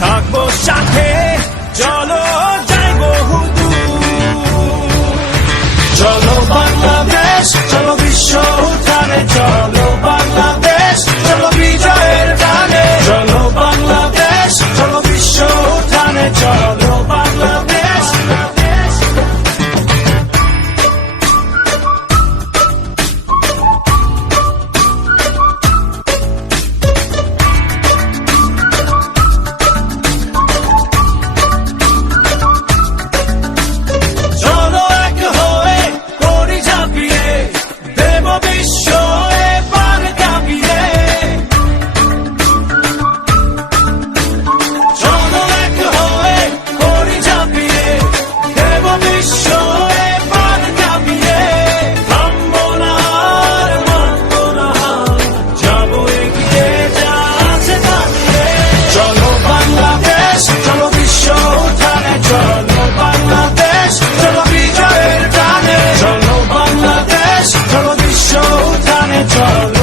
থাকবো সাথে, চলো যাই বহুদূর। চলো বাংলাদেশ, চলো বিশ্ব উঠানে, চলো বাংলাদেশ, চলো বিজয়ের গানে। চলো বাংলাদেশ, চলো বিশ্ব উঠানে, চলো বাংলাদেশ। চলো এক হয়ে করি ঝাঁপিয়ে, দেব বিশ্ব এবার কাঁপিয়ে। চলো এক হয়ে করি ঝাঁপিয়ে, দেব বিশ্ব এবার কাঁপিয়ে। থামবো না আর মানবো না হার, যাবো এগিয়ে যা আছে দাঁড়িয়ে। চলো বাংলাদেশ, চলো বিশ্ব উঠানে, চলো বাংলাদেশ, চলো বিজয়ের গানে। চলো বাংলাদেশ, চলো বিশ্ব উঠানে, চলো